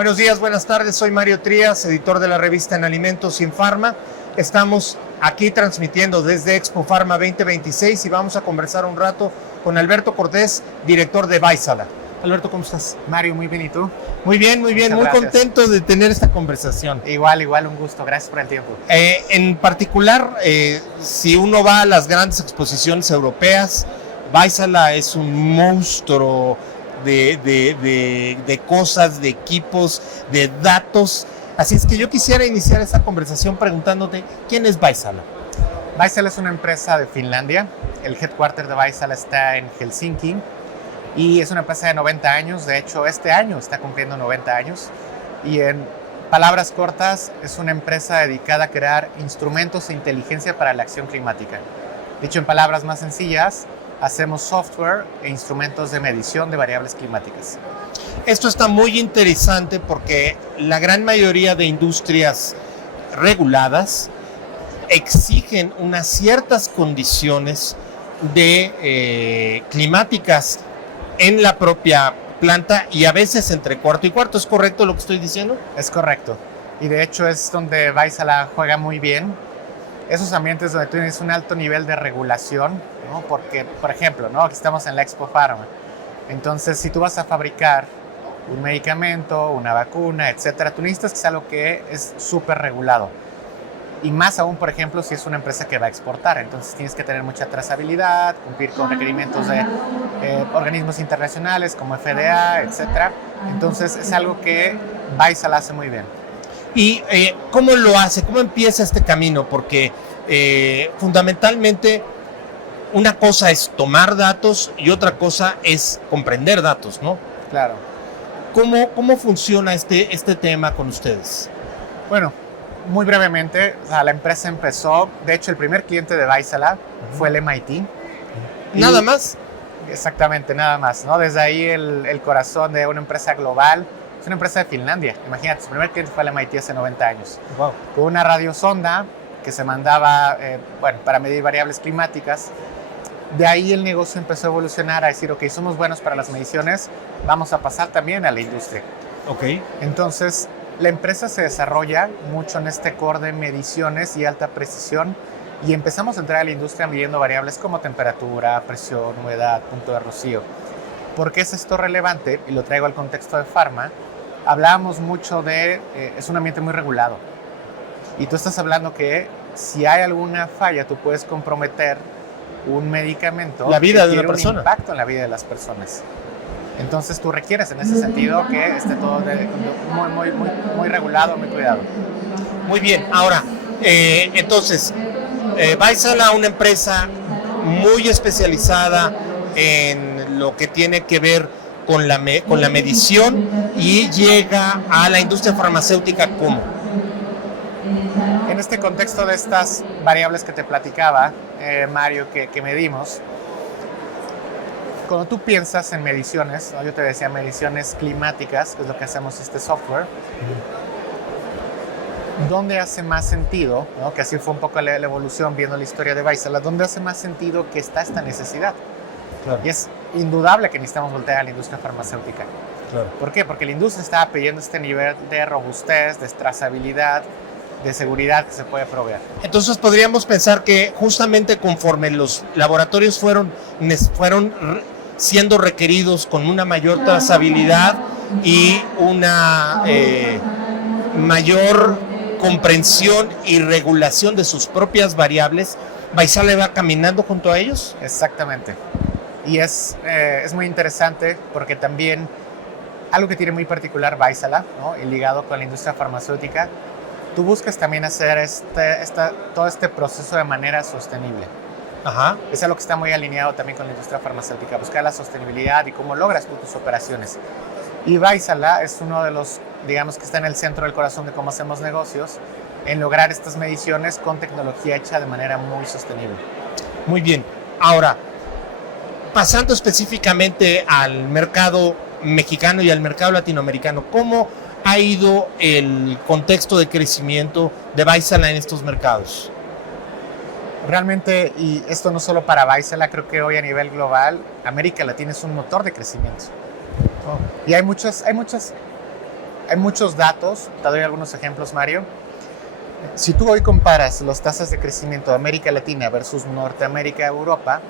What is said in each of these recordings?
Buenos días, buenas tardes. Soy Mario Trías, editor de la revista En Alimentos y en Pharma. Estamos aquí transmitiendo desde Expo Pharma 2026 y vamos a conversar un rato con Alberto Cortés, director de Vaisala. Alberto, ¿cómo estás? Mario, muy bien, ¿y tú? Muy bien, muy bien. Muy contento de tener esta conversación. Igual, un gusto. Gracias por el tiempo. En particular, si uno va a las grandes exposiciones europeas, Vaisala es un monstruo de cosas, de equipos, de datos. Así es que yo quisiera iniciar esta conversación preguntándote, ¿quién es Vaisala? Vaisala es una empresa de Finlandia. El headquarter de Vaisala está en Helsinki y es una empresa de 90 años. De hecho, este año está cumpliendo 90 años. Y en palabras cortas, es una empresa dedicada a crear instrumentos de inteligencia para la acción climática. Dicho en palabras más sencillas, hacemos software e instrumentos de medición de variables climáticas. Esto está muy interesante porque la gran mayoría de industrias reguladas exigen unas ciertas condiciones climáticas en la propia planta y a veces entre cuarto y cuarto. ¿Es correcto lo que estoy diciendo? Es correcto. Y de hecho es donde Vaisala juega muy bien. Esos ambientes donde tú tienes un alto nivel de regulación, ¿no? Porque, por ejemplo, ¿no? Aquí estamos en la Expo Pharma. Entonces, si tú vas a fabricar un medicamento, una vacuna, etcétera, tú necesitas que sea algo que es súper regulado. Y más aún, por ejemplo, si es una empresa que va a exportar. Entonces, tienes que tener mucha trazabilidad, cumplir con requerimientos de organismos internacionales como FDA, etcétera. Entonces, es algo que Vaisala hace muy bien. ¿Y cómo lo hace? ¿Cómo empieza este camino? Porque fundamentalmente una cosa es tomar datos y otra cosa es comprender datos, ¿no? Claro. ¿Cómo funciona este tema con ustedes? Bueno, muy brevemente, la empresa empezó, de hecho el primer cliente de Vaisala fue el MIT. ¿Nada más? Exactamente, nada más, ¿no? Desde ahí el corazón de una empresa global. Es una empresa de Finlandia. Imagínate, su primer cliente fue el MIT hace 90 años. Wow. Con una radiosonda que se mandaba para medir variables climáticas. De ahí el negocio empezó a evolucionar a decir, ok, somos buenos para las mediciones, vamos a pasar también a la industria. Ok. Entonces, la empresa se desarrolla mucho en este core de mediciones y alta precisión y empezamos a entrar a la industria midiendo variables como temperatura, presión, humedad, punto de rocío. ¿Por qué es esto relevante? Y lo traigo al contexto de Pharma. Hablábamos mucho es un ambiente muy regulado. Y tú estás hablando que si hay alguna falla, tú puedes comprometer un medicamento. La vida de una persona. Un impacto en la vida de las personas. Entonces tú requieres en ese sentido que esté todo muy regulado, muy cuidado. Muy bien. Ahora, entonces, Vaisala, una empresa muy especializada en lo que tiene que ver con la medición y llega a la industria farmacéutica ¿cómo? En este contexto de estas variables que te platicaba, Mario, que medimos, cuando tú piensas en mediciones, ¿no? Yo te decía mediciones climáticas, que es lo que hacemos este software, ¿dónde hace más sentido, ¿no? Que así fue un poco la evolución viendo la historia de Vaisala, dónde hace más sentido que está esta necesidad? Claro. Y es indudable que necesitamos voltear a la industria farmacéutica. Claro. ¿Por qué? Porque la industria estaba pidiendo este nivel de robustez, de trazabilidad, de seguridad que se puede proveer. Entonces podríamos pensar que justamente conforme los laboratorios fueron siendo requeridos con una mayor trazabilidad y una mayor comprensión y regulación de sus propias variables, ¿Vaisala va caminando junto a ellos? Exactamente. Y es muy interesante porque también algo que tiene muy particular Vaisala, ¿no? Y ligado con la industria farmacéutica, tú buscas también hacer todo este proceso de manera sostenible. Ajá. Es algo que está muy alineado también con la industria farmacéutica, buscar la sostenibilidad y cómo logras tú tus operaciones. Y Vaisala es uno de los, digamos, que está en el centro del corazón de cómo hacemos negocios, en lograr estas mediciones con tecnología hecha de manera muy sostenible. Muy bien. Ahora, pasando específicamente al mercado mexicano y al mercado latinoamericano, ¿cómo ha ido el contexto de crecimiento de Vaisala en estos mercados? Realmente, y esto no solo para Vaisala, creo que hoy a nivel global, América Latina es un motor de crecimiento. Oh. Y hay muchas hay muchos datos, te doy algunos ejemplos, Mario. Si tú hoy comparas las tasas de crecimiento de América Latina versus Norteamérica, Europa,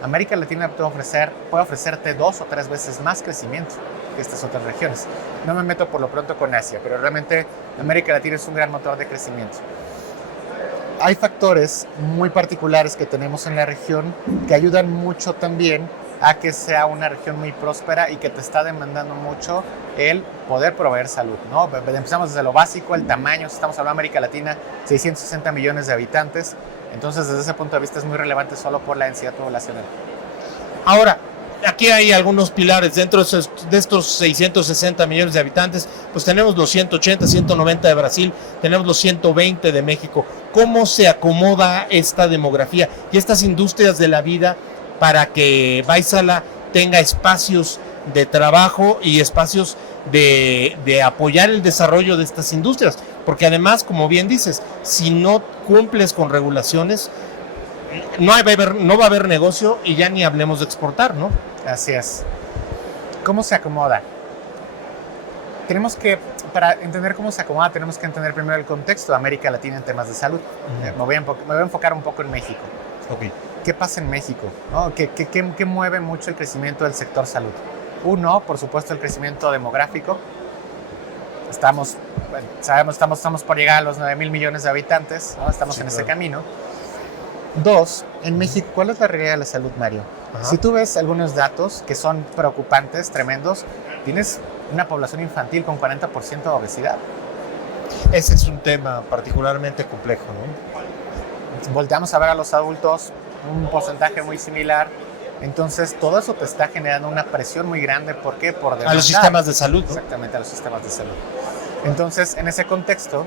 América Latina puede ofrecerte 2 o 3 veces más crecimiento que estas otras regiones. No me meto por lo pronto con Asia, pero realmente América Latina es un gran motor de crecimiento. Hay factores muy particulares que tenemos en la región que ayudan mucho también a que sea una región muy próspera y que te está demandando mucho el poder proveer salud, ¿no? Empezamos desde lo básico, el tamaño. Estamos hablando de América Latina, 660 millones de habitantes. Entonces, desde ese punto de vista es muy relevante solo por la densidad poblacional. Ahora, aquí hay algunos pilares. Dentro de estos 660 millones de habitantes, pues tenemos los 180, 190 de Brasil, tenemos los 120 de México. ¿Cómo se acomoda esta demografía y estas industrias de la vida para que Vaisala tenga espacios de trabajo y espacios de apoyar el desarrollo de estas industrias? Porque además, como bien dices, si no cumples con regulaciones, no va a haber negocio y ya ni hablemos de exportar, ¿no? Así es. ¿Cómo se acomoda? Para entender cómo se acomoda, tenemos que entender primero el contexto de América Latina en temas de salud. Me voy a enfocar un poco en México. Okay. ¿Qué pasa en México? ¿No? ¿Qué mueve mucho el crecimiento del sector salud? Uno, por supuesto, el crecimiento demográfico. Estamos por llegar a los 9,000 millones de habitantes, ¿no? Estamos en ese camino. Dos, en México, ¿cuál es la realidad de la salud, Mario? Ajá. Si tú ves algunos datos que son preocupantes, tremendos, tienes una población infantil con 40% de obesidad. Ese es un tema particularmente complejo, ¿no? Volteamos a ver a los adultos, un porcentaje muy similar. Entonces, todo eso te está generando una presión muy grande. ¿Por qué? Por demandar. A los sistemas de salud, ¿no? Exactamente, a los sistemas de salud. Entonces, en ese contexto,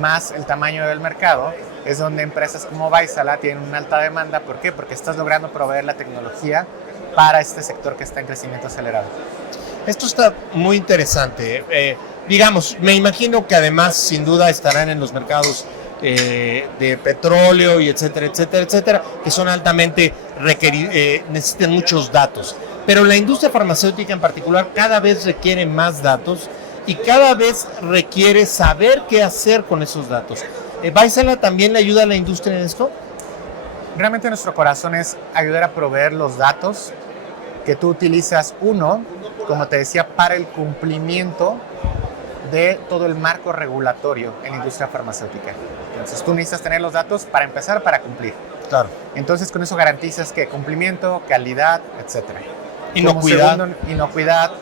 más el tamaño del mercado, es donde empresas como Vaisala tienen una alta demanda. ¿Por qué? Porque estás logrando proveer la tecnología para este sector que está en crecimiento acelerado. Esto está muy interesante. Digamos, me imagino que además, sin duda, estarán en los mercados de petróleo y etcétera, etcétera, etcétera, que son altamente necesitan muchos datos. Pero la industria farmacéutica en particular cada vez requiere más datos y cada vez requiere saber qué hacer con esos datos. ¿Vaisala también le ayuda a la industria en esto? Realmente nuestro corazón es ayudar a proveer los datos que tú utilizas, uno, como te decía, para el cumplimiento de todo el marco regulatorio en la industria farmacéutica. Entonces tú necesitas tener los datos para empezar, para cumplir. Claro. Entonces con eso garantizas que cumplimiento, calidad, etcétera. Inocuidad.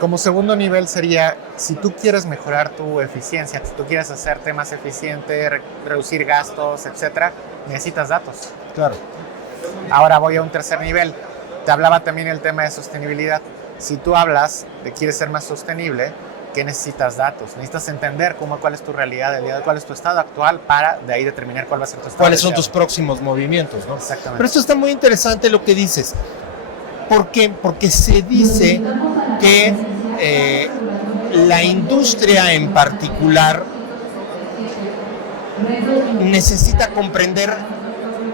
Como segundo nivel sería, si tú quieres mejorar tu eficiencia, si tú quieres hacerte más eficiente, reducir gastos, etcétera, necesitas datos. Claro. Ahora voy a un tercer nivel. Te hablaba también el tema de sostenibilidad. Si tú hablas de quieres ser más sostenible, ¿qué necesitas? Datos. Necesitas entender cuál es tu realidad del día, cuál es tu estado actual para de ahí determinar cuál va a ser tu estado. ¿Cuáles son tus próximos movimientos, ¿no? Exactamente. Pero esto está muy interesante lo que dices. ¿Por qué? Porque se dice que la industria en particular necesita comprender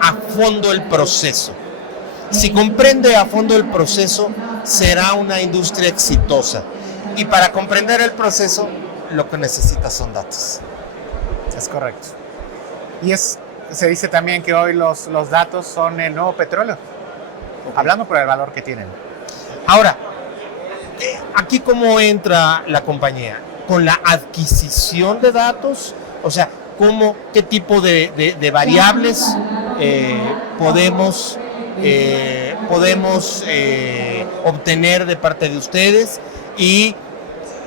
a fondo el proceso. Si comprende a fondo el proceso, será una industria exitosa. Y para comprender el proceso, lo que necesita son datos. Es correcto. Y se dice también que hoy los datos son el nuevo petróleo. Okay. Hablando por el valor que tienen. Ahora, ¿aquí cómo entra la compañía? ¿Con la adquisición de datos? O sea, ¿qué tipo de variables podemos obtener de parte de ustedes? Y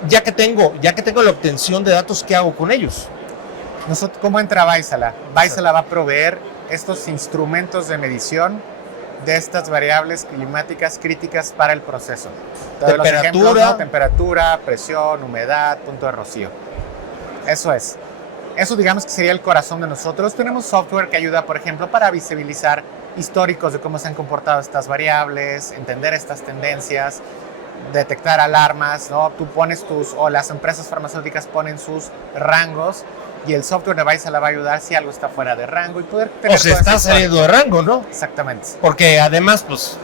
ya que tengo la obtención de datos, ¿qué hago con ellos? ¿Cómo entra Vaisala? Vaisala va a proveer estos instrumentos de medición de estas variables climáticas críticas para el proceso. Temperatura, presión, humedad, punto de rocío. Eso digamos que sería el corazón de nosotros. Tenemos software que ayuda, por ejemplo, para visibilizar históricos de cómo se han comportado estas variables, entender estas tendencias, detectar alarmas, ¿no? Tú pones las empresas farmacéuticas ponen sus rangos y el software de Vaisala va a ayudar si algo está fuera de rango y poder tener. O se está saliendo de rango, ¿no? Exactamente. Porque además, pues,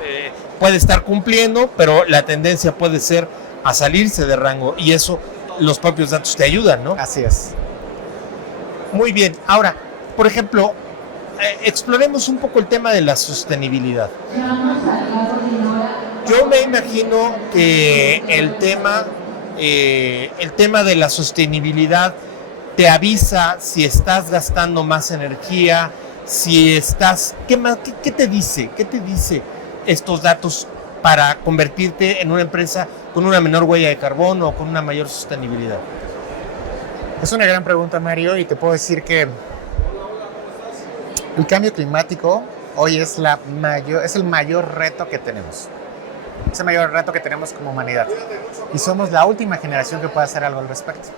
puede estar cumpliendo, pero la tendencia puede ser a salirse de rango y eso los propios datos te ayudan, ¿no? Así es. Muy bien. Ahora, por ejemplo, exploremos un poco el tema de la sostenibilidad. Yo me imagino que el tema de la sostenibilidad te avisa si estás gastando más energía, si estás... ¿Qué te dice? ¿Qué te dice estos datos para convertirte en una empresa con una menor huella de carbono o con una mayor sostenibilidad? Es una gran pregunta, Mario, y te puedo decir que el cambio climático hoy es el mayor reto que tenemos. Es el mayor reto que tenemos como humanidad. Y somos la última generación que puede hacer algo al respecto.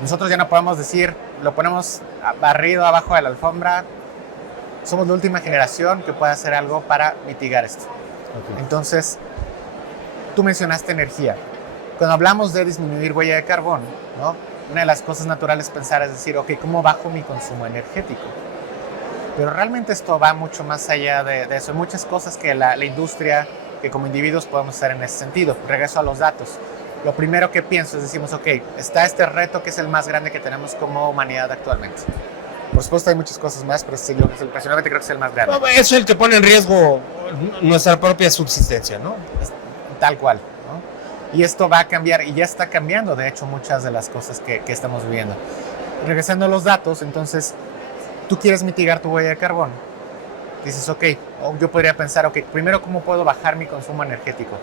Nosotros ya no podemos decir, lo ponemos barrido abajo de la alfombra. Somos la última generación que puede hacer algo para mitigar esto. Okay. Entonces, tú mencionaste energía. Cuando hablamos de disminuir huella de carbono, ¿no? Una de las cosas naturales pensar es decir, ok, ¿cómo bajo mi consumo energético? Pero realmente esto va mucho más allá de eso. Hay muchas cosas que la industria, que como individuos podemos hacer en ese sentido. Regreso a los datos. Lo primero que pienso es decimos, ok, está este reto que es el más grande que tenemos como humanidad actualmente. Por supuesto hay muchas cosas más, pero sí, personalmente creo que es el más grande. No, es el que pone en riesgo nuestra propia subsistencia, ¿no? Tal cual, ¿no? Y esto va a cambiar, y ya está cambiando, de hecho, muchas de las cosas que estamos viviendo. Regresando a los datos, entonces, tú quieres mitigar tu huella de carbono. Dices, ok, yo podría pensar, ok, primero, ¿cómo puedo bajar mi consumo energético?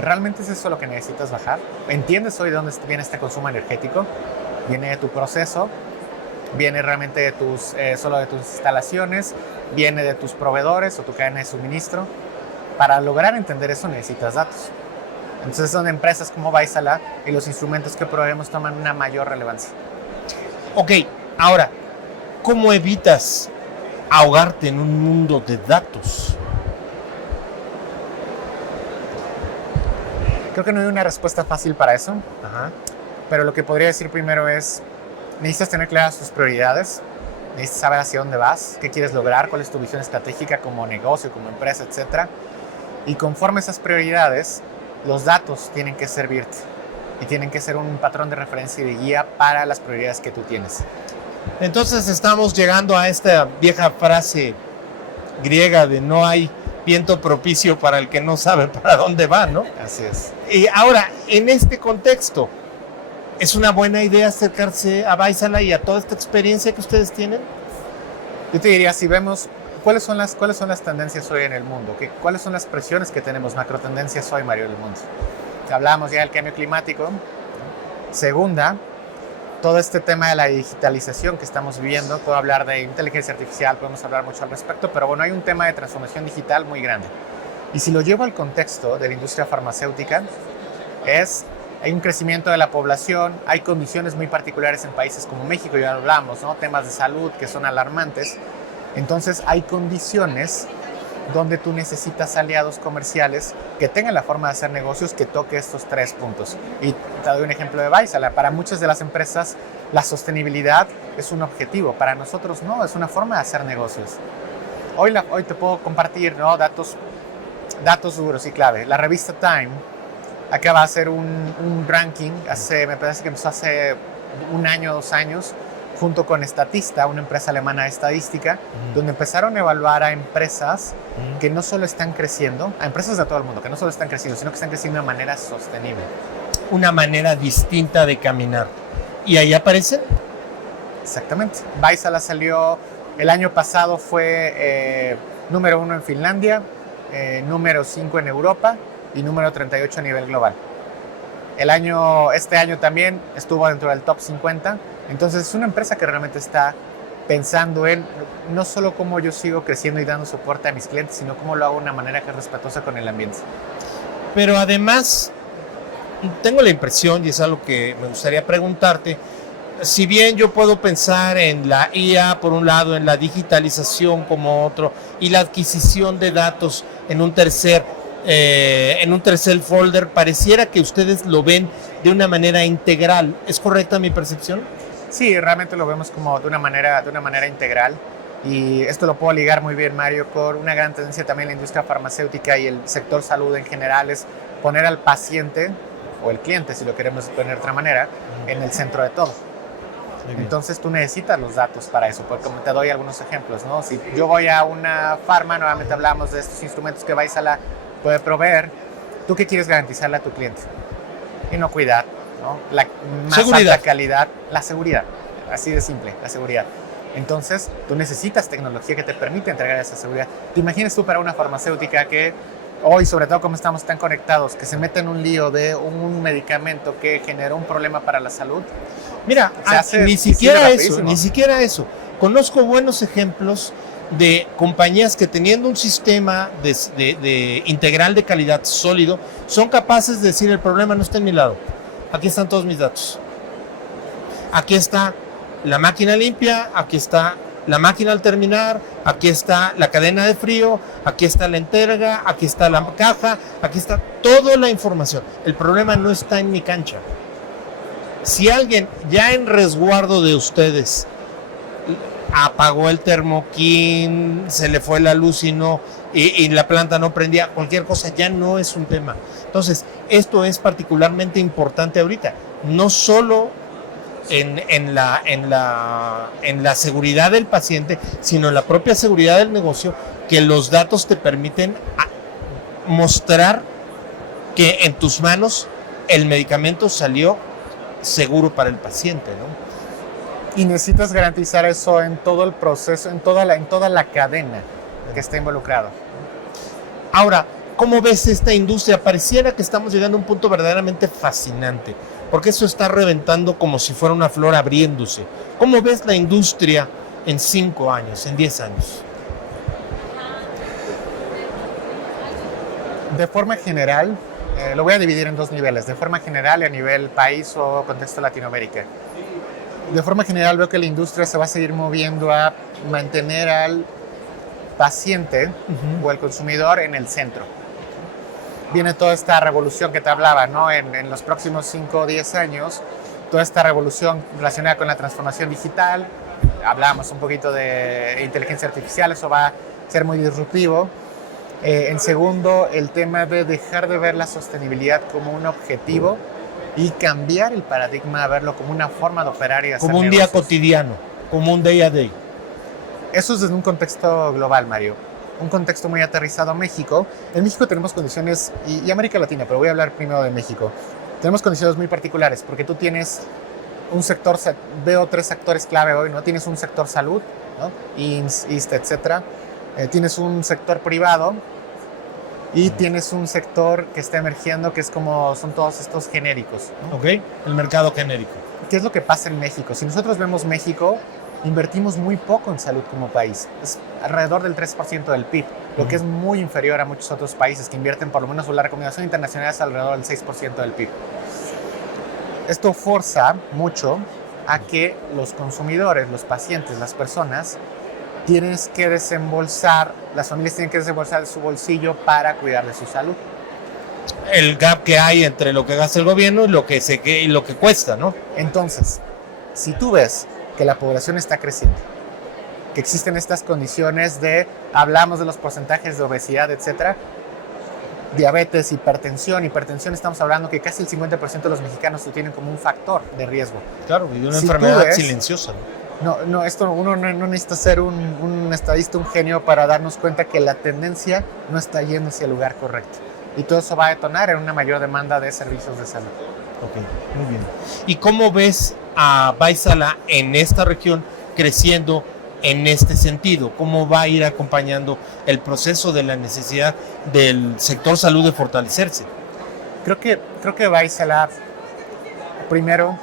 ¿Realmente es eso lo que necesitas bajar? ¿Entiendes hoy de dónde viene este consumo energético? ¿Viene de tu proceso? ¿Viene realmente de solo de tus instalaciones? ¿Viene de tus proveedores o tu cadena de suministro? Para lograr entender eso necesitas datos. Entonces son empresas como Vaisala y los instrumentos que proveemos toman una mayor relevancia. Ok, ahora, ¿cómo evitas ahogarte en un mundo de datos? Creo que no hay una respuesta fácil para eso. Ajá. Pero lo que podría decir primero es, necesitas tener claras tus prioridades, necesitas saber hacia dónde vas, qué quieres lograr, cuál es tu visión estratégica como negocio, como empresa, etc. Y conforme esas prioridades, los datos tienen que servirte y tienen que ser un patrón de referencia y de guía para las prioridades que tú tienes. Entonces estamos llegando a esta vieja frase griega de no hay viento propicio para el que no sabe para dónde va, ¿no? Así es. Y ahora, en este contexto, ¿es una buena idea acercarse a Vaisala y a toda esta experiencia que ustedes tienen? Yo te diría, si vemos cuáles son las tendencias hoy en el mundo, cuáles son las presiones que tenemos, macro tendencias hoy, Mario, en el mundo. Hablamos ya del cambio climático. Segunda, todo este tema de la digitalización que estamos viviendo. Puedo hablar de inteligencia artificial, podemos hablar mucho al respecto, pero bueno, hay un tema de transformación digital muy grande. Y si lo llevo al contexto de la industria farmacéutica, hay un crecimiento de la población, hay condiciones muy particulares en países como México, ya lo hablamos, ¿no? Temas de salud que son alarmantes. Entonces hay condiciones donde tú necesitas aliados comerciales que tengan la forma de hacer negocios que toque estos 3 puntos. Y te doy un ejemplo de Vaisala. Para muchas de las empresas la sostenibilidad es un objetivo, para nosotros no, es una forma de hacer negocios. Hoy te puedo compartir, ¿no? datos duros y clave. La revista Time acaba de hacer un ranking, me parece que empezó hace 1 año, 2 años, junto con Statista, una empresa alemana de estadística, donde empezaron a evaluar a empresas que no solo están creciendo, a empresas de todo el mundo, que no solo están creciendo, sino que están creciendo de manera sostenible. Una manera distinta de caminar. ¿Y ahí aparecen? Exactamente. Vaisala salió, el año pasado fue número 1 en Finlandia, número 5 en Europa y número 38 a nivel global. Este año también estuvo dentro del top 50. Entonces es una empresa que realmente está pensando en no solo cómo yo sigo creciendo y dando soporte a mis clientes, sino cómo lo hago de una manera que es respetuosa con el ambiente. Pero además, tengo la impresión, y es algo que me gustaría preguntarte, si bien yo puedo pensar en la IA por un lado, en la digitalización como otro, y la adquisición de datos en un tercer folder, pareciera que ustedes lo ven de una manera integral. ¿Es correcta mi percepción? Sí, realmente lo vemos como de una manera integral, y esto lo puedo ligar muy bien, Mario, con una gran tendencia también en la industria farmacéutica y el sector salud en general, es poner al paciente o el cliente, si lo queremos poner de otra manera, en el centro de todo. Entonces tú necesitas los datos para eso, porque como te doy algunos ejemplos, ¿no? Si yo voy a una farma, nuevamente hablamos de estos instrumentos que Vaisala puede proveer, ¿tú qué quieres garantizarle a tu cliente? Inocuidad, ¿no? La más alta calidad, la seguridad, así de simple, la seguridad. Entonces tú necesitas tecnología que te permite entregar esa seguridad. ¿Te imaginas tú para una farmacéutica que hoy, sobre todo como estamos tan conectados, que se mete en un lío de un medicamento que generó un problema para la salud? Mira, ni siquiera eso. Conozco buenos ejemplos de compañías que teniendo un sistema de integral de calidad sólido, son capaces de decir el problema no está en mi lado. Aquí están todos mis datos. Aquí está la máquina limpia, aquí está la máquina al terminar, aquí está la cadena de frío, aquí está la entrega, aquí está la caja, aquí está toda la información. El problema no está en mi cancha. Si alguien ya en resguardo de ustedes apagó el termoquín, se le fue la luz y la planta no prendía, cualquier cosa ya no es un tema. Entonces, esto es particularmente importante ahorita, no solo en la seguridad del paciente, sino en la propia seguridad del negocio, que los datos te permiten mostrar que en tus manos el medicamento salió seguro para el paciente, ¿no? Y necesitas garantizar eso en todo el proceso, en toda la cadena que está involucrado. Ahora, ¿cómo ves esta industria? Pareciera que estamos llegando a un punto verdaderamente fascinante, porque eso está reventando como si fuera una flor abriéndose. ¿Cómo ves la industria en 5 años, en 10 años? De forma general, lo voy a dividir en 2 niveles, de forma general y a nivel país o contexto Latinoamérica. De forma general veo que la industria se va a seguir moviendo a mantener al paciente o al consumidor en el centro. Viene toda esta revolución que te hablaba, ¿no? En los próximos 5 o 10 años, toda esta revolución relacionada con la transformación digital, hablábamos un poquito de inteligencia artificial, eso va a ser muy disruptivo. En segundo, el tema de dejar de ver la sostenibilidad como un objetivo y cambiar el paradigma a verlo como una forma de operar y hacer como un negocios. día cotidiano, como un day a day. Eso es desde un contexto global, Mario. Un contexto muy aterrizado a México. En México tenemos condiciones, y América Latina, pero voy a hablar primero de México. Tenemos condiciones muy particulares, porque tú tienes un sector, veo 3 sectores clave hoy, ¿no? Tienes un sector salud, ¿no? IMSS, ISSSTE, etcétera. Tienes un sector privado y tienes un sector que está emergiendo, que es como son todos estos genéricos, ¿no? Ok, el mercado genérico. ¿Qué es lo que pasa en México? Si nosotros vemos México, invertimos muy poco en salud como país. Es alrededor del 3% del PIB, lo que es muy inferior a muchos otros países que invierten, por lo menos la recomendación internacional es alrededor del 6% del PIB. Esto forza mucho a que los consumidores, los pacientes, las personas, tienes que desembolsar, las familias tienen que desembolsar de su bolsillo para cuidar de su salud. El gap que hay entre lo que gasta el gobierno y lo que cuesta, ¿no? Entonces, si tú ves que la población está creciendo, que existen estas condiciones hablamos de los porcentajes de obesidad, etcétera, diabetes, hipertensión estamos hablando que casi el 50% de los mexicanos lo tienen como un factor de riesgo. Claro, y de una enfermedad silenciosa, ¿no? Esto uno no necesita ser un estadista, un genio para darnos cuenta que la tendencia no está yendo hacia el lugar correcto. Y todo eso va a detonar en una mayor demanda de servicios de salud. Ok, muy bien. ¿Y cómo ves a Vaisala en esta región creciendo en este sentido? ¿Cómo va a ir acompañando el proceso de la necesidad del sector salud de fortalecerse? Creo que Vaisala, primero,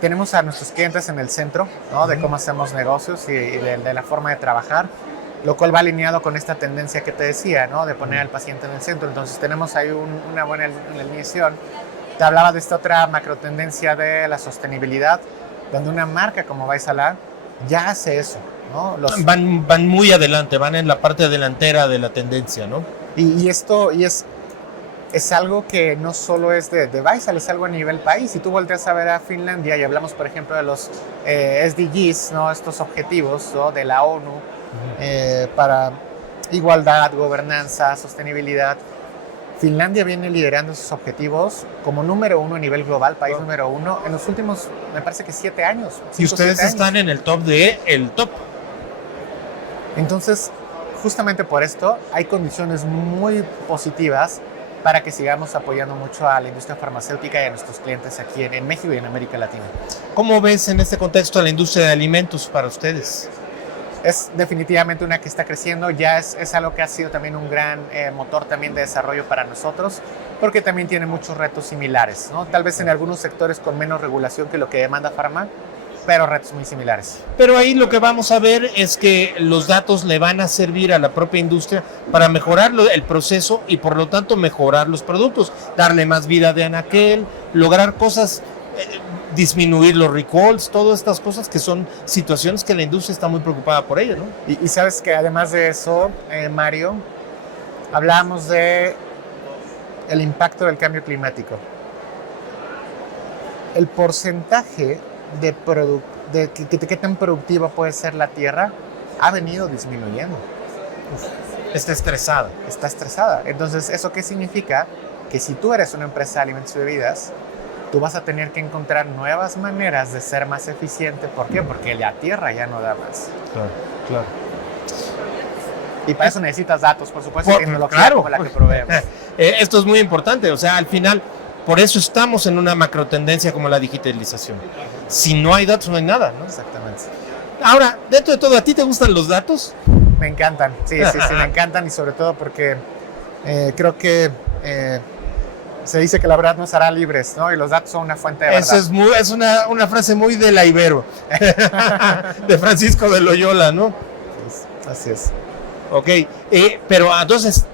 tenemos a nuestros clientes en el centro, ¿no? De cómo hacemos negocios y de la forma de trabajar, lo cual va alineado con esta tendencia que te decía, ¿no? De poner al paciente en el centro. Entonces tenemos ahí una buena alineación. Te hablaba de esta otra macro tendencia de la sostenibilidad, donde una marca como Vaisala ya hace eso, ¿no? Van muy adelante, van en la parte delantera de la tendencia, ¿no? Y es algo que no solo es de Vaisala, es algo a nivel país. Si tú volteas a ver a Finlandia y hablamos, por ejemplo, de los SDGs, ¿no? Estos objetivos, ¿no? De la ONU para igualdad, gobernanza, sostenibilidad. Finlandia viene liderando esos objetivos como número 1 a nivel global, país número 1, en los últimos, me parece que 7 años. Y ustedes 7 están años. en el top de el top. Entonces, justamente por esto, hay condiciones muy positivas para que sigamos apoyando mucho a la industria farmacéutica y a nuestros clientes aquí en México y en América Latina. ¿Cómo ves en este contexto la industria de alimentos para ustedes? Es definitivamente una que está creciendo, ya es algo que ha sido también un gran motor también de desarrollo para nosotros, porque también tiene muchos retos similares, ¿no? Tal vez en algunos sectores con menos regulación que lo que demanda Pharma, pero retos muy similares. Pero ahí lo que vamos a ver es que los datos le van a servir a la propia industria para mejorar el proceso y por lo tanto mejorar los productos, darle más vida de anaquel, lograr cosas, disminuir los recalls, todas estas cosas que son situaciones que la industria está muy preocupada por ello, ¿no? Y sabes que además de eso, Mario, hablábamos de el impacto del cambio climático. El porcentaje de qué tan productiva puede ser la Tierra ha venido disminuyendo. Está estresada. Está estresada. Entonces, ¿eso qué significa? Que si tú eres una empresa de alimentos y bebidas, tú vas a tener que encontrar nuevas maneras de ser más eficiente. ¿Por qué? Porque la Tierra ya no da más. Claro, claro. Y para eso necesitas datos, por supuesto, y tecnología claro, como la que proveemos. Esto es muy importante, o sea, al final, por eso estamos en una macrotendencia como la digitalización. Si no hay datos, no hay nada, ¿no? Exactamente. Ahora, dentro de todo, ¿a ti te gustan los datos? Me encantan, sí, me encantan, y sobre todo porque creo que se dice que la verdad nos hará libres, ¿no? Y los datos son una fuente de verdad. Eso es una frase muy de la Ibero, de Francisco de Loyola, ¿no? Así es. Ok, pero entonces,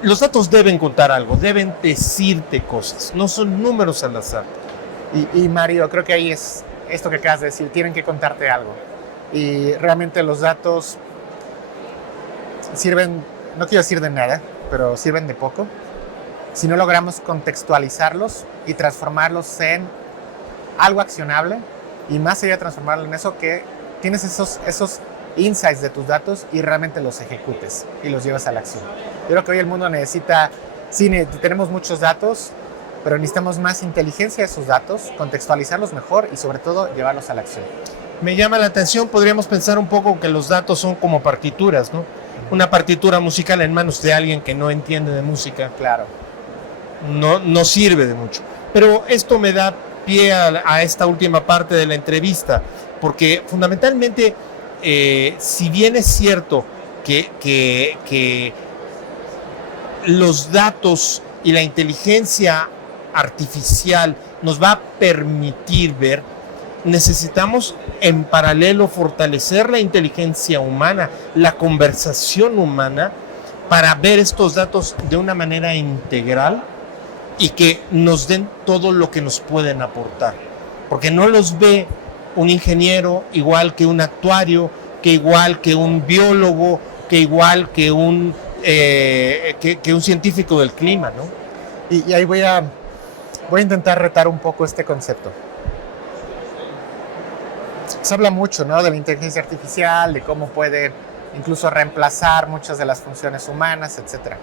los datos deben contar algo, deben decirte cosas, no son números al azar. Y Mario, creo que ahí es esto que acabas de decir, tienen que contarte algo. Y realmente los datos sirven, no quiero decir de nada, pero sirven de poco, si no logramos contextualizarlos y transformarlos en algo accionable, y más allá de transformarlo en eso, que tienes esos insights de tus datos y realmente los ejecutes y los llevas a la acción. Yo creo que hoy el mundo necesita, sí, tenemos muchos datos, pero necesitamos más inteligencia de esos datos, contextualizarlos mejor y sobre todo llevarlos a la acción. Me llama la atención, podríamos pensar un poco que los datos son como partituras, ¿no? Una partitura musical en manos de alguien que no entiende de música. Claro. No sirve de mucho. Pero esto me da pie a esta última parte de la entrevista, porque fundamentalmente, si bien es cierto que los datos y la inteligencia artificial nos va a permitir ver, necesitamos en paralelo fortalecer la inteligencia humana, la conversación humana, para ver estos datos de una manera integral y que nos den todo lo que nos pueden aportar. Porque no los ve un ingeniero igual que un actuario, que igual que un biólogo, que igual que un científico del clima, ¿no? Y ahí voy a intentar retar un poco este concepto. Se habla mucho, ¿no?, de la inteligencia artificial, de cómo puede incluso reemplazar muchas de las funciones humanas, etc.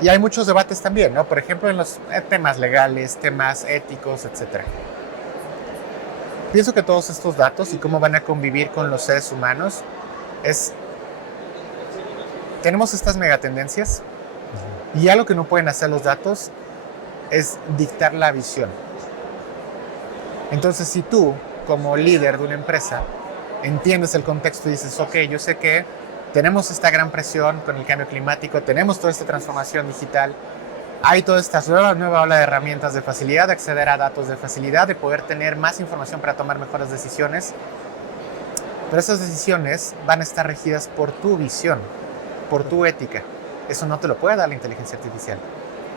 Y hay muchos debates también, ¿no? Por ejemplo, en los temas legales, temas éticos, etc. Pienso que todos estos datos y cómo van a convivir con los seres humanos tenemos estas megatendencias, y algo que no pueden hacer los datos es dictar la visión. Entonces, si tú, como líder de una empresa, entiendes el contexto y dices, ok, yo sé que tenemos esta gran presión con el cambio climático, tenemos toda esta transformación digital, hay toda esta nueva ola de herramientas, de facilidad de acceder a datos, de facilidad de poder tener más información para tomar mejores decisiones, pero esas decisiones van a estar regidas por tu visión, por tu ética. Eso no te lo puede dar la inteligencia artificial.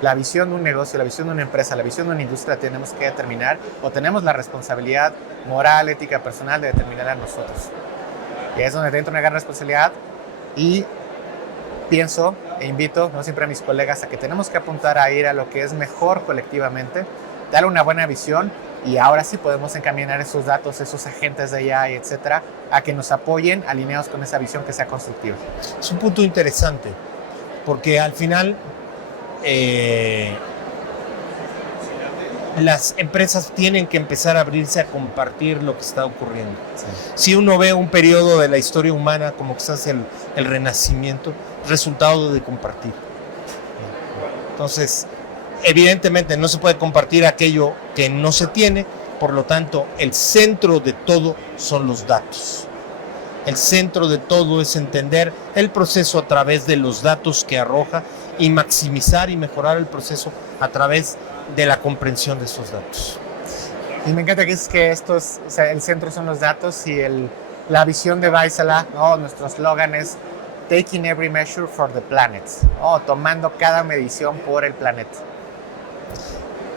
La visión de un negocio, la visión de una empresa, la visión de una industria tenemos que determinar, o tenemos la responsabilidad moral, ética, personal de determinar a nosotros. Y es donde entra una gran responsabilidad, y pienso e invito, no siempre a mis colegas, a que tenemos que apuntar a ir a lo que es mejor colectivamente, darle una buena visión, y ahora sí podemos encaminar esos datos, esos agentes de AI, etcétera, a que nos apoyen alineados con esa visión que sea constructiva. Es un punto interesante, porque al final las empresas tienen que empezar a abrirse a compartir lo que está ocurriendo. Sí. Si uno ve un periodo de la historia humana como quizás el Renacimiento, resultado de compartir. Entonces, evidentemente no se puede compartir aquello que no se tiene, por lo tanto, el centro de todo son los datos. El centro de todo es entender el proceso a través de los datos que arroja y maximizar y mejorar el proceso a través de la comprensión de esos datos. Y me encanta que es que esto es, o sea, el centro son los datos y la visión de Vaisala, ¿no? Nuestro eslogan es Taking Every Measure for the Planet, ¿no? Tomando cada medición por el planeta.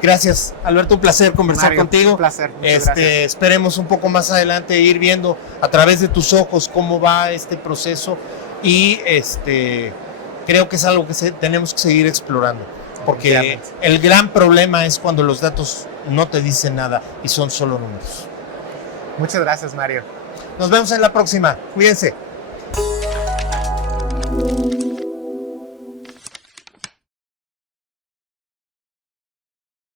Gracias, Alberto, un placer conversar Mario, contigo. Un placer, muchas gracias. Esperemos un poco más adelante ir viendo a través de tus ojos cómo va este proceso y creo que es algo que tenemos que seguir explorando, porque el gran problema es cuando los datos no te dicen nada y son solo números. Muchas gracias, Mario. Nos vemos en la próxima. Cuídense.